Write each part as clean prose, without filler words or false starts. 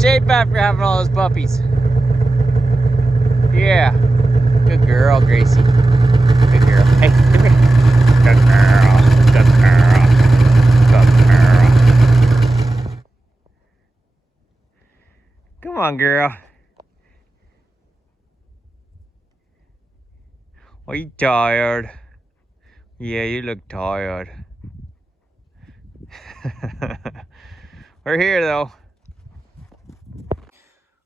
shape after having all those puppies. Yeah. Good girl, Gracie. Good girl. Hey, come here. Good girl. Good girl. Good girl. Come on, girl. Are you tired? Yeah, you look tired. We're here though.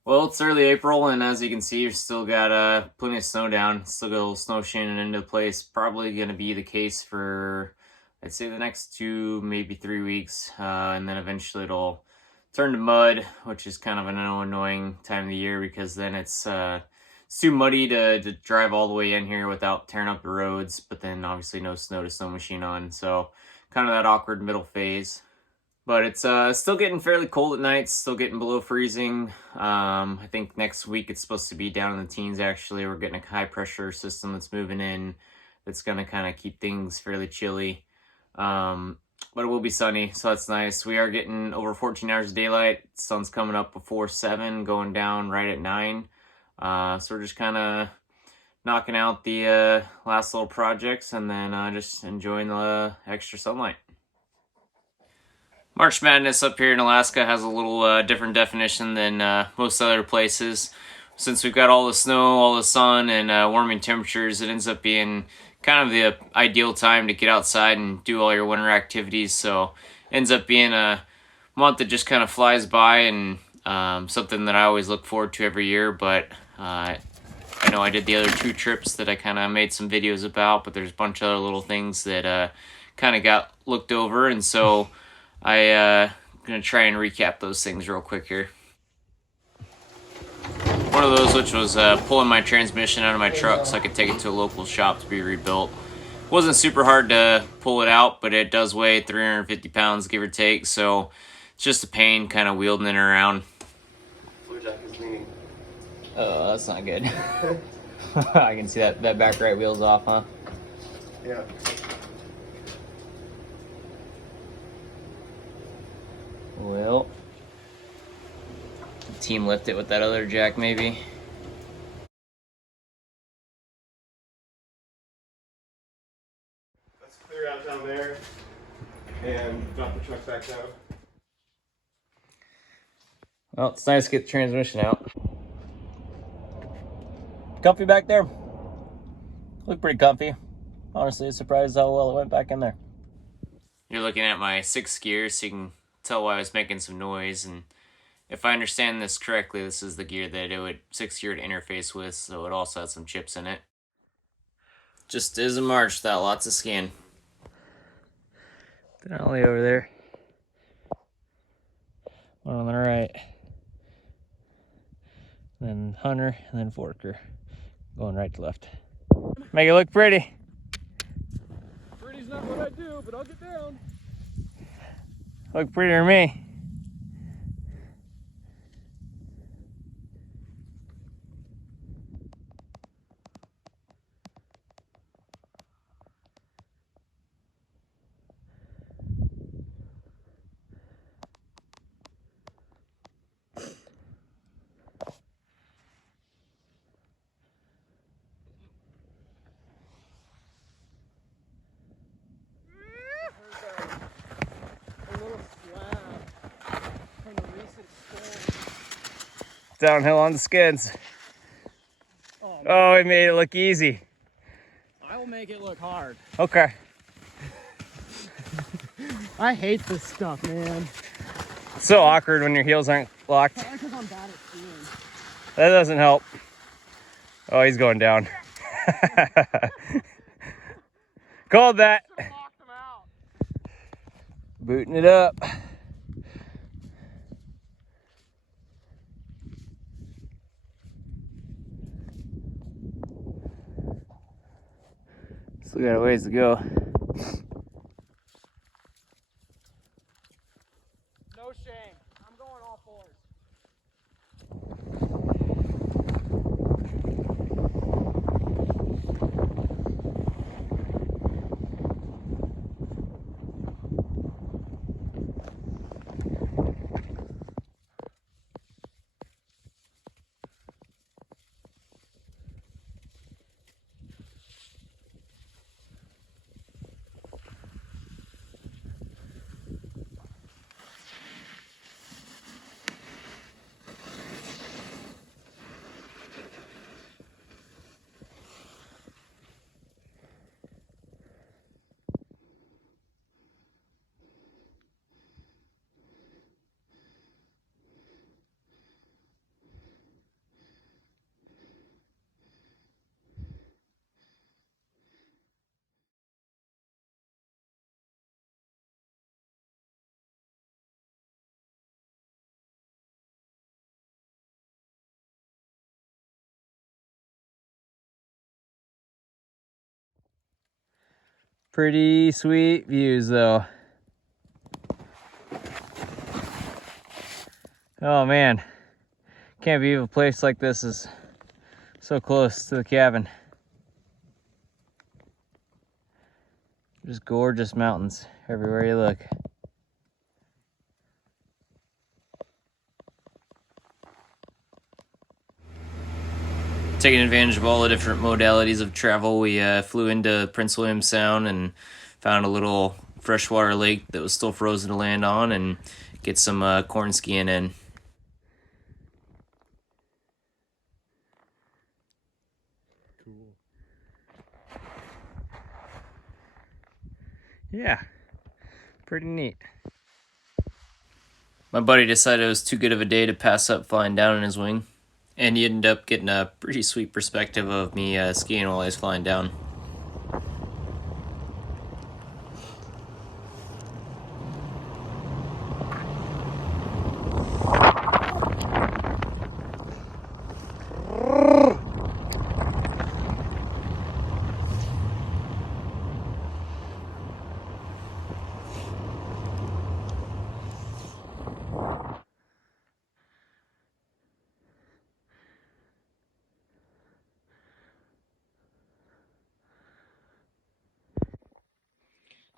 Well, it's early April, and as you can see, you've still got plenty of snow down. Still got a little snow shining into place. Probably going to be the case for, I'd say, the next 2, maybe 3 weeks. And then eventually it'll turn to mud, which is kind of an annoying time of the year because then it's too muddy to drive all the way in here without tearing up the roads. But then obviously no snow to snow machine on. So kind of that awkward middle phase. But it's still getting fairly cold at night, still getting below freezing. I think next week it's supposed to be down in the teens, actually. We're getting a high pressure system that's moving in that's going to kind of keep things fairly chilly. But it will be sunny, so that's nice. We are getting over 14 hours of daylight. The sun's coming up before 7, going down right at 9. So we're just kind of knocking out the last little projects and then just enjoying the extra sunlight. March Madness up here in Alaska has a little different definition than most other places. Since we've got all the snow, all the sun, and warming temperatures, it ends up being kind of the ideal time to get outside and do all your winter activities. So it ends up being a month that just kind of flies by and something that I always look forward to every year. But I know I did the other 2 trips that I kind of made some videos about, but there's a bunch of other little things that kind of got looked over, and so I'm going to try and recap those things real quick here. One of those, which was pulling my transmission out of my truck so I could take it to a local shop to be rebuilt. Wasn't super hard to pull it out, but it does weigh 350 pounds, give or take, so it's just a pain kind of wheeling it around. Oh, that's not good. I can see that back right wheel's off, huh? Yeah. Well, team lift it with that other jack, maybe. Let's clear out down there and drop the truck back down. Well, it's nice to get the transmission out. Comfy back there? Look pretty comfy. Honestly, surprised how well it went back in there. You're looking at my 6th gear, so you can tell why I was making some noise, and if I understand this correctly, this is the gear that it would 6th gear to interface with, so it also has some chips in it. Just is a March without lots of skin. Denali over there. One on the right. Then Hunter, and then Forker. Going right to left. Make it look pretty. Pretty's not what I do, but I'll get down. Look prettier than me. Downhill on the skids. Oh, he made it look easy. I will make it look hard. Okay. I hate this stuff, man. It's so awkward when your heels aren't locked. Probably because I'm bad at skiing. That doesn't help. Oh, he's going down. Called that. Locked them out. Booting it up. Still got a ways to go. No shame. I'm going all 4s. Pretty sweet views though. Oh man, can't believe a place like this is so close to the cabin. Just gorgeous mountains everywhere you look. Taking advantage of all the different modalities of travel, we flew into Prince William Sound and found a little freshwater lake that was still frozen to land on and get some corn skiing in. Cool. Yeah, pretty neat. My buddy decided it was too good of a day to pass up flying down in his wing, and he ended up getting a pretty sweet perspective of me skiing while I was flying down.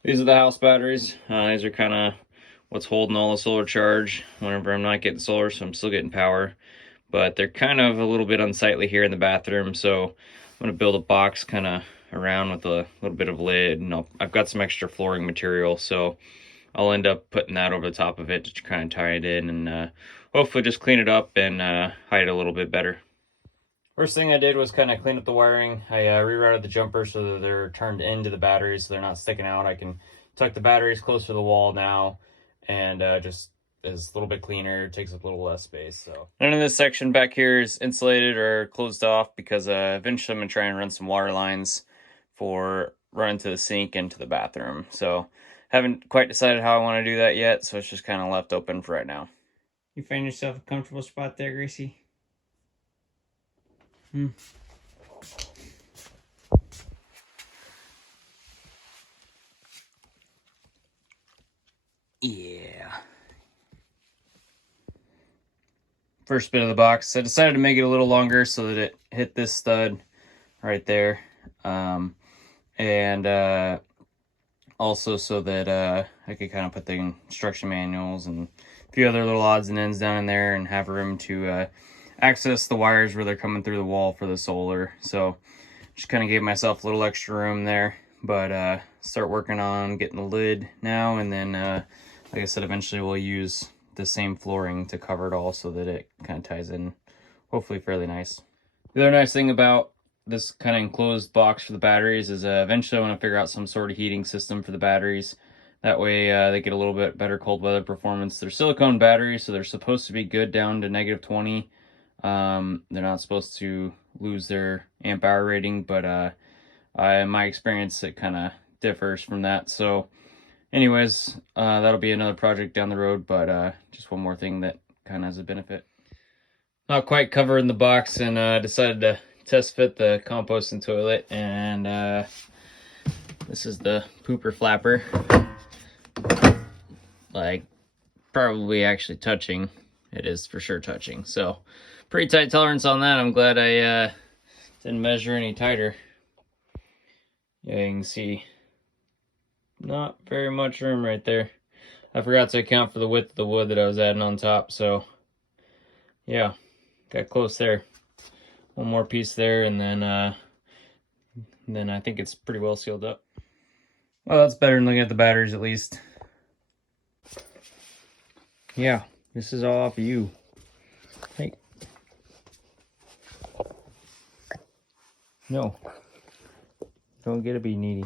These are the house batteries. These are kind of what's holding all the solar charge whenever I'm not getting solar, so I'm still getting power. But they're kind of a little bit unsightly here in the bathroom, so I'm going to build a box kind of around with a little bit of lid. And I've got some extra flooring material, so I'll end up putting that over the top of it to kind of tie it in and hopefully just clean it up and hide it a little bit better. First thing I did was kind of clean up the wiring. I rerouted the jumpers so that they're turned into the batteries so they're not sticking out. I can tuck the batteries closer to the wall now and just is a little bit cleaner, takes up a little less space. So none of this section back here is insulated or closed off because eventually I'm going to try and run some water lines for running to the sink and to the bathroom. So haven't quite decided how I want to do that yet, so it's just kind of left open for right now. You find yourself a comfortable spot there, Gracie? Yeah. First bit of the box. I decided to make it a little longer so that it hit this stud right there. And also so that I could kind of put the instruction manuals and a few other little odds and ends down in there and have room to access the wires where they're coming through the wall for the solar. So just kind of gave myself a little extra room there, but start working on getting the lid now, and then like I said, eventually we'll use the same flooring to cover it all so that it kind of ties in hopefully fairly nice. The other nice thing about this kind of enclosed box for the batteries is eventually I want to figure out some sort of heating system for the batteries. That way they get a little bit better cold weather performance. They're silicone batteries, so they're supposed to be good down to -20. They're not supposed to lose their amp hour rating, but in my experience it kind of differs from that. So anyways, that'll be another project down the road, but just one more thing that kind of has a benefit. Not quite covering the box, and decided to test fit the composting toilet, and this is the pooper flapper. Like, probably actually touching. It is for sure touching, so pretty tight tolerance on that. I'm glad I didn't measure any tighter. Yeah, you can see not very much room right there. I forgot to account for the width of the wood that I was adding on top, so yeah, got close there. One more piece there, and then I think it's pretty well sealed up. Well, that's better than looking at the batteries, at least. Yeah, this is all off of you. Hey. No. Don't get to be needy.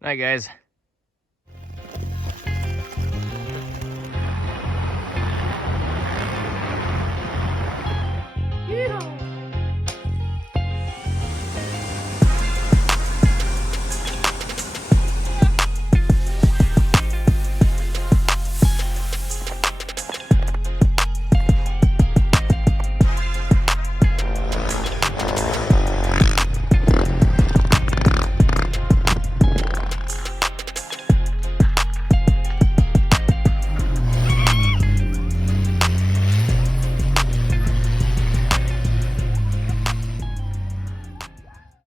Night, guys.